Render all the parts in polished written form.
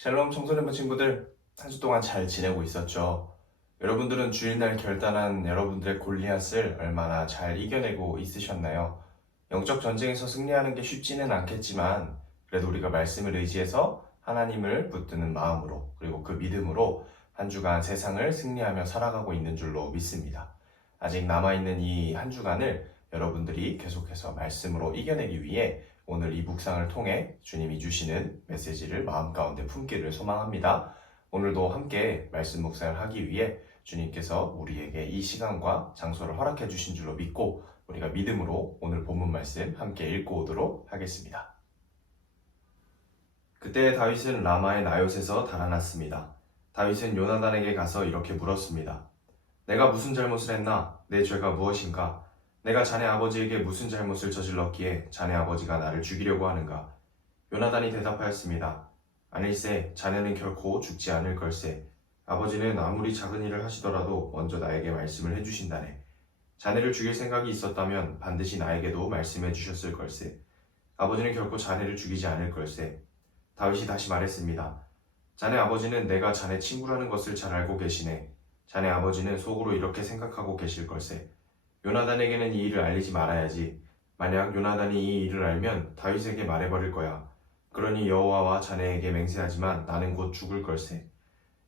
샬롬 청소년부 친구들, 한 주 동안 잘 지내고 있었죠? 여러분들은 주일날 결단한 여러분들의 골리앗을 얼마나 잘 이겨내고 있으셨나요? 영적 전쟁에서 승리하는 게 쉽지는 않겠지만 그래도 우리가 말씀을 의지해서 하나님을 붙드는 마음으로 그리고 그 믿음으로 한 주간 세상을 승리하며 살아가고 있는 줄로 믿습니다. 아직 남아있는 이 한 주간을 여러분들이 계속해서 말씀으로 이겨내기 위해 오늘 이 묵상을 통해 주님이 주시는 메시지를 마음 가운데 품기를 소망합니다. 오늘도 함께 말씀 묵상을 하기 위해 주님께서 우리에게 이 시간과 장소를 허락해 주신 줄로 믿고 우리가 믿음으로 오늘 본문 말씀 함께 읽고 오도록 하겠습니다. 그때 다윗은 라마의 나요스에서 달아났습니다. 다윗은 요나단에게 가서 이렇게 물었습니다. 내가 무슨 잘못을 했나? 내 죄가 무엇인가? 내가 자네 아버지에게 무슨 잘못을 저질렀기에 자네 아버지가 나를 죽이려고 하는가? 요나단이 대답하였습니다. 아닐세, 자네는 결코 죽지 않을 걸세. 아버지는 아무리 작은 일을 하시더라도 먼저 나에게 말씀을 해주신다네. 자네를 죽일 생각이 있었다면 반드시 나에게도 말씀해 주셨을 걸세. 아버지는 결코 자네를 죽이지 않을 걸세. 다윗이 다시 말했습니다. 자네 아버지는 내가 자네 친구라는 것을 잘 알고 계시네. 자네 아버지는 속으로 이렇게 생각하고 계실 걸세. 요나단에게는 이 일을 알리지 말아야지. 만약 요나단이 이 일을 알면 다윗에게 말해버릴 거야. 그러니 여호와와 자네에게 맹세하지만 나는 곧 죽을 걸세.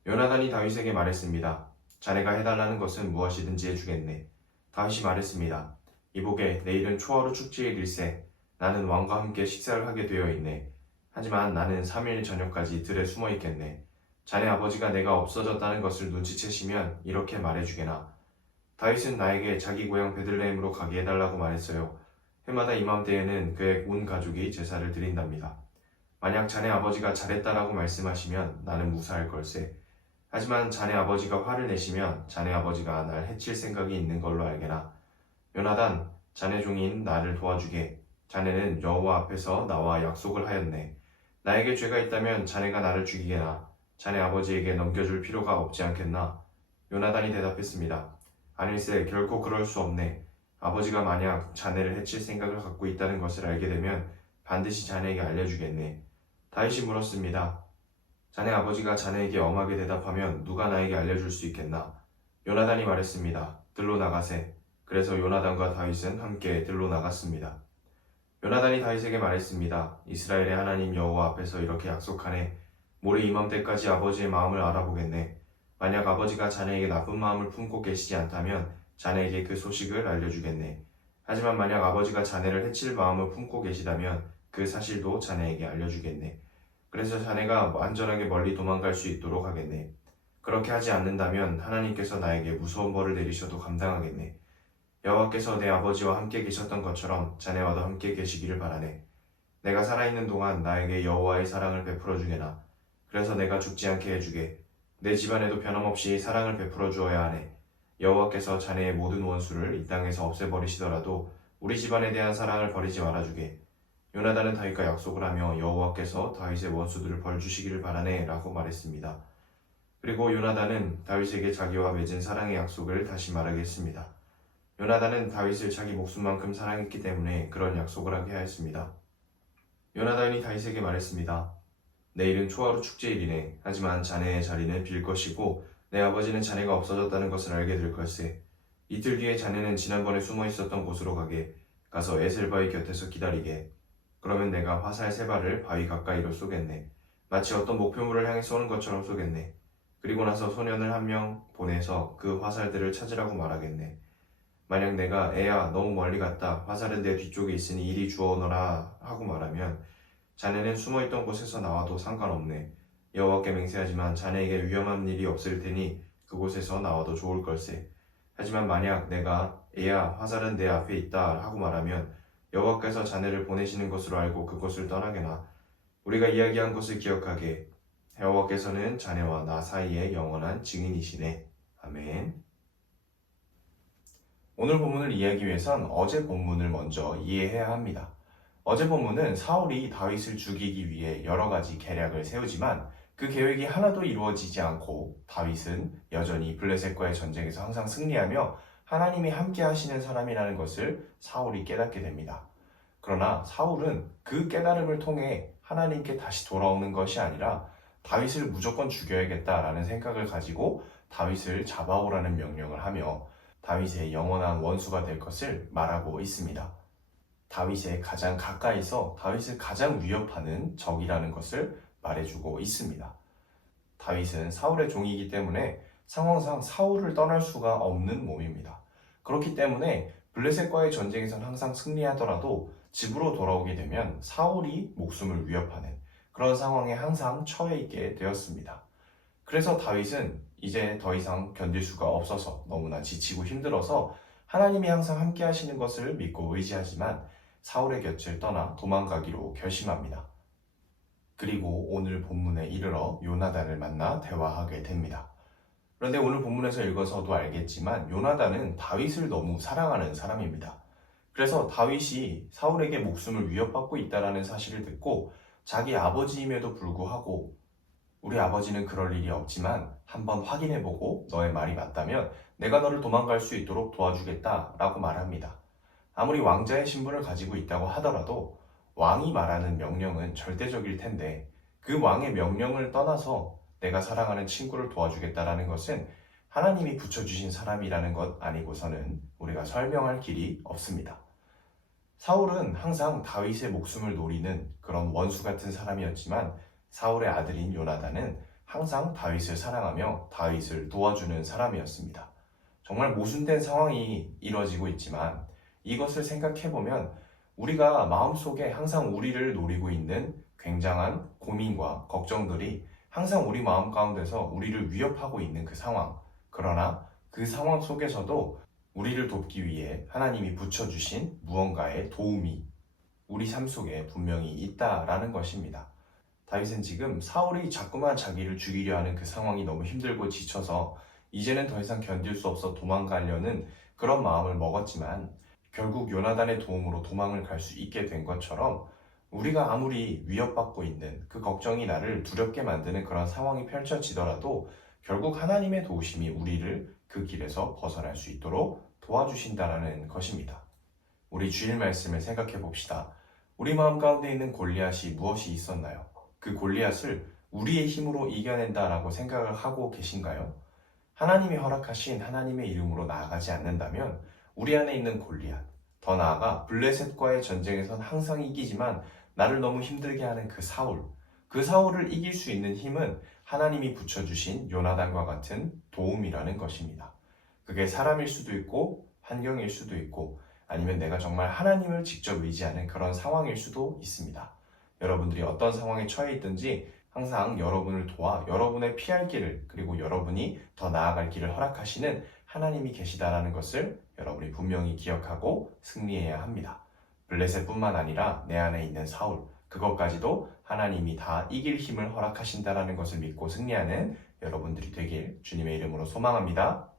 요나단이 다윗에게 말했습니다. 자네가 해달라는 것은 무엇이든지 해주겠네. 다윗이 말했습니다. 이보게 내일은 초하루 축제일일세. 나는 왕과 함께 식사를 하게 되어 있네. 하지만 나는 3일 저녁까지 들에 숨어 있겠네. 자네 아버지가 내가 없어졌다는 것을 눈치채시면 이렇게 말해주게나. 다윗은 나에게 자기 고향 베들레헴으로 가게 해달라고 말했어요. 해마다 이맘때에는 그의 온 가족이 제사를 드린답니다. 만약 자네 아버지가 잘했다라고 말씀하시면 나는 무사할 걸세. 하지만 자네 아버지가 화를 내시면 자네 아버지가 날 해칠 생각이 있는 걸로 알게나. 요나단, 자네 종인 나를 도와주게. 자네는 여호와 앞에서 나와 약속을 하였네. 나에게 죄가 있다면 자네가 나를 죽이게나. 자네 아버지에게 넘겨줄 필요가 없지 않겠나? 요나단이 대답했습니다. 아닐세, 결코 그럴 수 없네. 아버지가 만약 자네를 해칠 생각을 갖고 있다는 것을 알게 되면 반드시 자네에게 알려주겠네. 다윗이 물었습니다. 자네 아버지가 자네에게 엄하게 대답하면 누가 나에게 알려줄 수 있겠나? 요나단이 말했습니다. 들로 나가세. 그래서 요나단과 다윗은 함께 들로 나갔습니다. 요나단이 다윗에게 말했습니다. 이스라엘의 하나님 여호와 앞에서 이렇게 약속하네. 모레 이맘때까지 아버지의 마음을 알아보겠네. 만약 아버지가 자네에게 나쁜 마음을 품고 계시지 않다면 자네에게 그 소식을 알려주겠네. 하지만 만약 아버지가 자네를 해칠 마음을 품고 계시다면 그 사실도 자네에게 알려주겠네. 그래서 자네가 안전하게 멀리 도망갈 수 있도록 하겠네. 그렇게 하지 않는다면 하나님께서 나에게 무서운 벌을 내리셔도 감당하겠네. 여호와께서 내 아버지와 함께 계셨던 것처럼 자네와도 함께 계시기를 바라네. 내가 살아있는 동안 나에게 여호와의 사랑을 베풀어 주게나. 그래서 내가 죽지 않게 해주게. 내 집안에도 변함없이 사랑을 베풀어 주어야 하네. 여호와께서 자네의 모든 원수를 이 땅에서 없애버리시더라도 우리 집안에 대한 사랑을 버리지 말아주게. 요나단은 다윗과 약속을 하며 여호와께서 다윗의 원수들을 벌주시기를 바라네 라고 말했습니다. 그리고 요나단은 다윗에게 자기와 맺은 사랑의 약속을 다시 말하겠습니다. 요나단은 다윗을 자기 목숨만큼 사랑했기 때문에 그런 약속을 하게 하였습니다. 요나단이 다윗에게 말했습니다. 내일은 초하루 축제일이네. 하지만 자네의 자리는 빌 것이고 내 아버지는 자네가 없어졌다는 것을 알게 될 걸세. 이틀 뒤에 자네는 지난번에 숨어 있었던 곳으로 가서 에셀바위 곁에서 기다리게. 그러면 내가 화살 3발을 바위 가까이로 쏘겠네. 마치 어떤 목표물을 향해 쏘는 것처럼 쏘겠네. 그리고 나서 소년을 1명 보내서 그 화살들을 찾으라고 말하겠네. 만약 내가 애야 너무 멀리 갔다. 화살은 내 뒤쪽에 있으니 이리 주워너라 하고 말하면 자네는 숨어있던 곳에서 나와도 상관없네. 여호와께 맹세하지만 자네에게 위험한 일이 없을 테니 그곳에서 나와도 좋을 걸세. 하지만 만약 내가 애야 화살은 내 앞에 있다 하고 말하면 여호와께서 자네를 보내시는 것으로 알고 그곳을 떠나게나. 우리가 이야기한 것을 기억하게. 여호와께서는 자네와 나 사이에 영원한 증인이시네. 아멘. 오늘 본문을 이해하기 위해선 어제 본문을 먼저 이해해야 합니다. 어제 본문은 사울이 다윗을 죽이기 위해 여러 가지 계략을 세우지만 그 계획이 하나도 이루어지지 않고 다윗은 여전히 블레셋과의 전쟁에서 항상 승리하며 하나님이 함께 하시는 사람이라는 것을 사울이 깨닫게 됩니다. 그러나 사울은 그 깨달음을 통해 하나님께 다시 돌아오는 것이 아니라 다윗을 무조건 죽여야겠다라는 생각을 가지고 다윗을 잡아오라는 명령을 하며 다윗의 영원한 원수가 될 것을 말하고 있습니다. 다윗의 가장 가까이서 다윗을 가장 위협하는 적이라는 것을 말해주고 있습니다. 다윗은 사울의 종이기 때문에 상황상 사울을 떠날 수가 없는 몸입니다. 그렇기 때문에 블레셋과의 전쟁에선 항상 승리하더라도 집으로 돌아오게 되면 사울이 목숨을 위협하는 그런 상황에 항상 처해 있게 되었습니다. 그래서 다윗은 이제 더 이상 견딜 수가 없어서 너무나 지치고 힘들어서 하나님이 항상 함께 하시는 것을 믿고 의지하지만 사울의 곁을 떠나 도망가기로 결심합니다. 그리고 오늘 본문에 이르러 요나단을 만나 대화하게 됩니다. 그런데 오늘 본문에서 읽어서도 알겠지만 요나단은 다윗을 너무 사랑하는 사람입니다. 그래서 다윗이 사울에게 목숨을 위협받고 있다는 사실을 듣고 자기 아버지임에도 불구하고 우리 아버지는 그럴 일이 없지만 한번 확인해보고 너의 말이 맞다면 내가 너를 도망갈 수 있도록 도와주겠다라고 말합니다. 아무리 왕자의 신분을 가지고 있다고 하더라도 왕이 말하는 명령은 절대적일 텐데 그 왕의 명령을 떠나서 내가 사랑하는 친구를 도와주겠다라는 것은 하나님이 붙여주신 사람이라는 것 아니고서는 우리가 설명할 길이 없습니다. 사울은 항상 다윗의 목숨을 노리는 그런 원수 같은 사람이었지만 사울의 아들인 요나단은 항상 다윗을 사랑하며 다윗을 도와주는 사람이었습니다. 정말 모순된 상황이 이뤄지고 있지만 이것을 생각해보면 우리가 마음속에 항상 우리를 노리고 있는 굉장한 고민과 걱정들이 항상 우리 마음 가운데서 우리를 위협하고 있는 그 상황, 그러나 그 상황 속에서도 우리를 돕기 위해 하나님이 붙여주신 무언가의 도움이 우리 삶 속에 분명히 있다라는 것입니다. 다윗은 지금 사울이 자꾸만 자기를 죽이려 하는 그 상황이 너무 힘들고 지쳐서 이제는 더 이상 견딜 수 없어 도망가려는 그런 마음을 먹었지만 결국 요나단의 도움으로 도망을 갈 수 있게 된 것처럼 우리가 아무리 위협받고 있는 그 걱정이 나를 두렵게 만드는 그런 상황이 펼쳐지더라도 결국 하나님의 도우심이 우리를 그 길에서 벗어날 수 있도록 도와주신다라는 것입니다. 우리 주일 말씀을 생각해 봅시다. 우리 마음 가운데 있는 골리앗이 무엇이 있었나요? 그 골리앗을 우리의 힘으로 이겨낸다라고 생각을 하고 계신가요? 하나님이 허락하신 하나님의 이름으로 나아가지 않는다면 우리 안에 있는 골리앗, 더 나아가 블레셋과의 전쟁에선 항상 이기지만 나를 너무 힘들게 하는 그 사울을 이길 수 있는 힘은 하나님이 붙여주신 요나단과 같은 도움이라는 것입니다. 그게 사람일 수도 있고 환경일 수도 있고 아니면 내가 정말 하나님을 직접 의지하는 그런 상황일 수도 있습니다. 여러분들이 어떤 상황에 처해 있든지 항상 여러분을 도와 여러분의 피할 길을 그리고 여러분이 더 나아갈 길을 허락하시는 하나님이 계시다라는 것을 여러분이 분명히 기억하고 승리해야 합니다. 블레셋뿐만 아니라 내 안에 있는 사울, 그것까지도 하나님이 다 이길 힘을 허락하신다라는 것을 믿고 승리하는 여러분들이 되길 주님의 이름으로 소망합니다.